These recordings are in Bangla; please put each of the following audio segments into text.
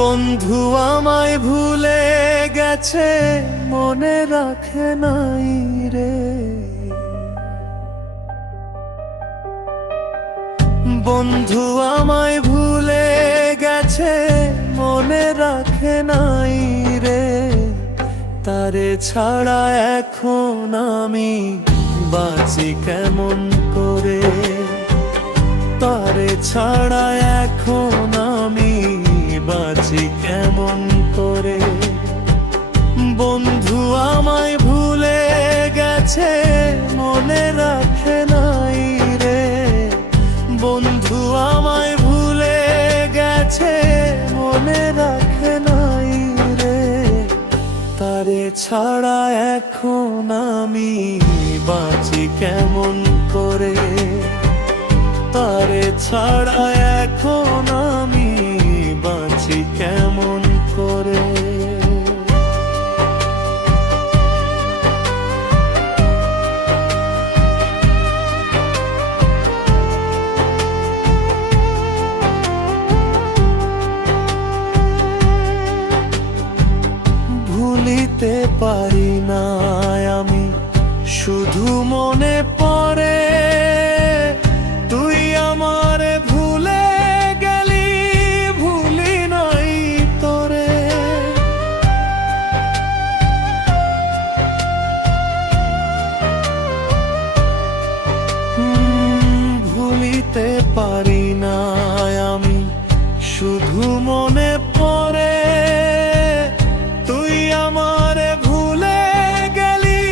বন্ধু আমায় ভুলে গেছে, মনে রাখে নাই রে। বন্ধু আমায় ভুলে গেছে, মনে রাখে নাই রে। তারে ছাড়া এখন আমি বাঁচি কেমন করে, তারে ছাড়া এখন আমি বাঁচি কেমন করে। বন্ধু আমায় ভুলে গেছে, মনে রাখে নাই রে। বন্ধু আমায় ভুলে গেছে, মনে রাখে নাই রে। তারে ছাড়া এখন আমি বাঁচি কেমন করে, তারে ছাড়া এখন আমি বাঁচি কেমন করে। ভুলিতে পারি না আমি, শুধু মনে পড়ে তুই আমার ভুলে গেলি, ভুলি নাই তোরে। ভুলিতে পারি না আমি, শুধু মনে পড়ে তুই আমার ভুলে গেলি,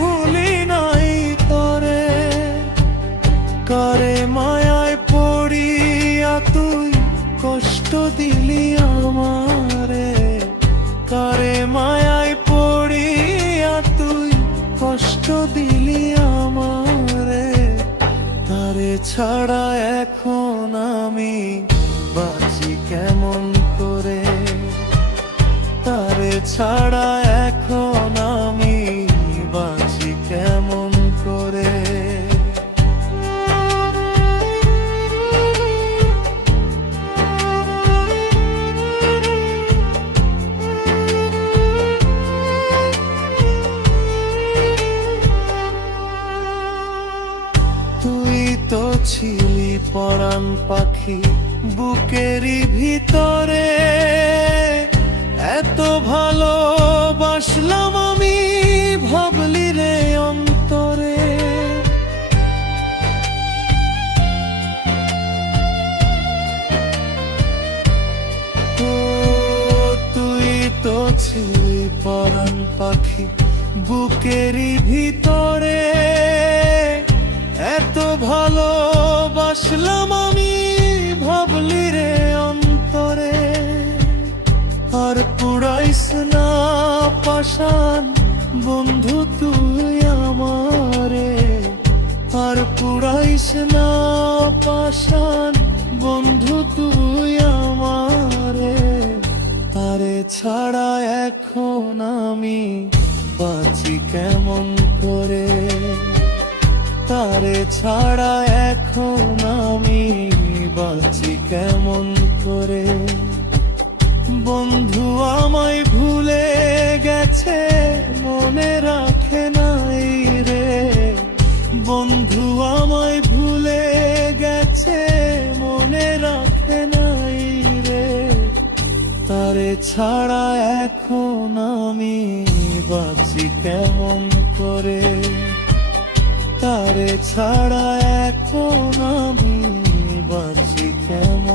ভুলি নাই তোরে। করে মায়ায় পড়িয়া তুই কষ্ট দিলি আমারে, করে মায়ায় পড়িয়া তুই কষ্ট দিলি আমারে। তারে ছাড়া এখন আমি বাঁচি কেমন করে, তারে ছাড়া এখন আমি বাঁচি কেমন করে। তুই তো ছিলি পরাণ পাখি বুকেরই ভিতরে, এত ভালোবাসলাম আমি ভাবলি রে অন্তরে। ও তুই তো ছিলি পরাণ পাখি বুকেরই ভিতরে, এত ভালোবাসলাম আমি ভাবলি রে অন্তরে। আর পুরাইস না পাশান বন্ধু তুই আমারে, আর পুরাইস না পাশান বন্ধু তুই আমারে। তারে ছাড়া এখন আমি বাঁচি কেমন করে, তারে ছাড়া এখন আমি বাঁচি কেমন করে। বন্ধু আমায় ভুলে গেছে, মনে রাখে নাই রে। বন্ধু আমায় ভুলে গেছে, মনে রাখে নাই রে। তারে ছাড়া এখন আমি বাঁচি কেমন করে, তারে ছাড়া এখন আমি বাঁচি কেমন।